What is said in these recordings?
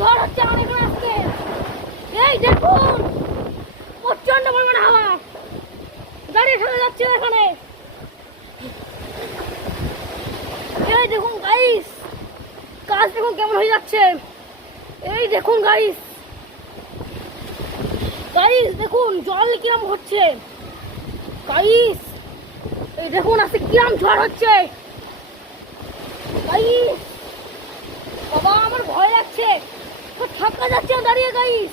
ঝড় হচ্ছে আমার এখানে আজকে। এই দেখুন প্রচন্ড পরিমাণে হাওয়া, গাড়ি ঠেলে যাচ্ছে এখানে। এই দেখুন গাইস, কাজ দেখুন কেমন হয়ে যাচ্ছে। এই দেখুন গাইস, গাইস দেখুন জল কিরম হচ্ছে। গাইস এই দেখুন আজকে কিরম ঝড় হচ্ছে। গাইস বাবা আমার ভয় লাগছে, থাকা যাচ্ছে না দাঁড়িয়ে। গাইস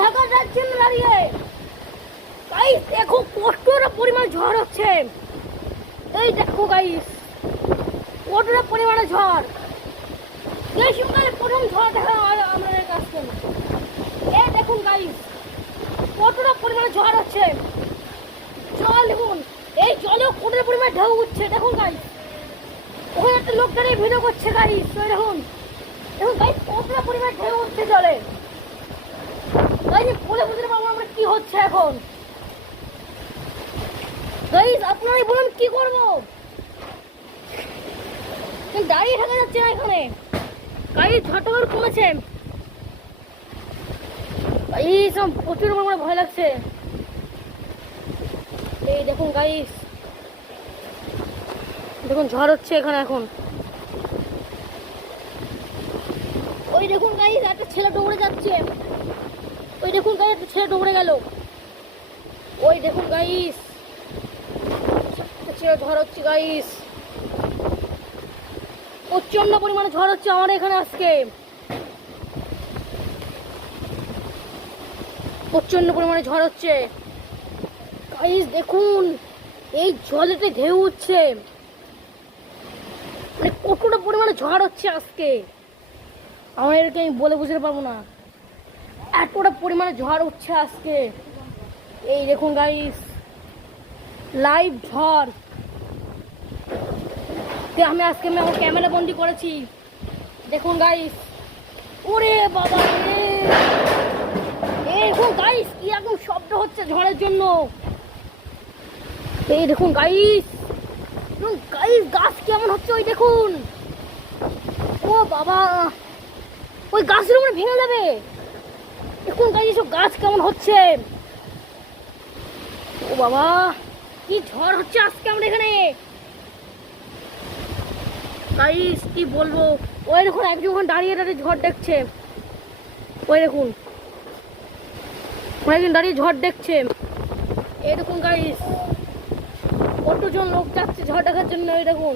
থাকা যাচ্ছে না দাঁড়িয়ে। গাইস দেখো কতটা পরিমাণ ঝড় হচ্ছে। এই দেখো গাইস কতটা পরিমাণে ঝড়। এই সকালে প্রথম ঝড় দেখা আমাদের কাছে। এই দেখুন গাইস কতটা পরিমাণে ঝড় হচ্ছে। জল দেখুন, এই জলেও কতটা পরিমাণে ঢেউ উঠছে। দেখুন গাইস ওখানে একটা লোক দাঁড়িয়ে ভিডিও করছে। গাইস ওই দেখুন, দেখুন গাইস কতটা পরিমাণে ঢেউ উঠছে জলে। গাইস বলে বুঝতে পারবো আমরা কি হচ্ছে এখন। গাইস আপনারাই বলুন কি করবো, দাঁড়িয়ে থাকা যাচ্ছে না এখানে। গাইস ঝড়টা কমেছে। গাইস প্রচুর পরিমাণে ভয় লাগছে। এই দেখুন গাইস, দেখুন ঝড় হচ্ছে এখানে এখন। ওই দেখুন গাইস একটা ছেলে ডুবে যাচ্ছে। ওই দেখুন গাইস একটা ছেলে ডুবে গেল। ওই দেখুন গাইস ছেলে ঝড় হচ্ছে। গাইস প্রচন্ড পরিমাণে ঝড় হচ্ছে আমার এখানে আজকে, প্রচন্ড পরিমাণে ঝড় হচ্ছে। গাইস দেখুন এই জলেতে ঢেউ উঠছে, মানে কতটা পরিমাণে ঝড় হচ্ছে আজকে আমাদেরকে আমি বলে বুঝতে পারবো না, এতটা পরিমাণে ঝড় উঠছে আজকে। এই দেখুন গাইস লাইভ ঝড় আমি আজকে আমার ক্যামেরা বন্দি করেছি। দেখুন গাইস, ওরে বাবা রে, দেখুন গাইস কি রকম শব্দ হচ্ছে ঝড়ের জন্য। এই দেখুন গাইস, গাইস গাছ কেমন হচ্ছে ওই দেখুন। ও বাবা ওই গাছের উপরে ভেঙে যাবে। দেখুন গাইস সব গাছ কেমন হচ্ছে। ও বাবা কি ঝড় হচ্ছে আজকে আমরা এখানে। গাইস কি বলবো, ওই দেখুন একজন ওখানে দাঁড়িয়ে দাঁড়িয়ে ঝড় দেখছে। ওই দেখুন একজন দাঁড়িয়ে ঝড় দেখছে। এই দেখুন গাইস কতজন লোক যাচ্ছে ঝড় দেখার জন্য। এই দেখুন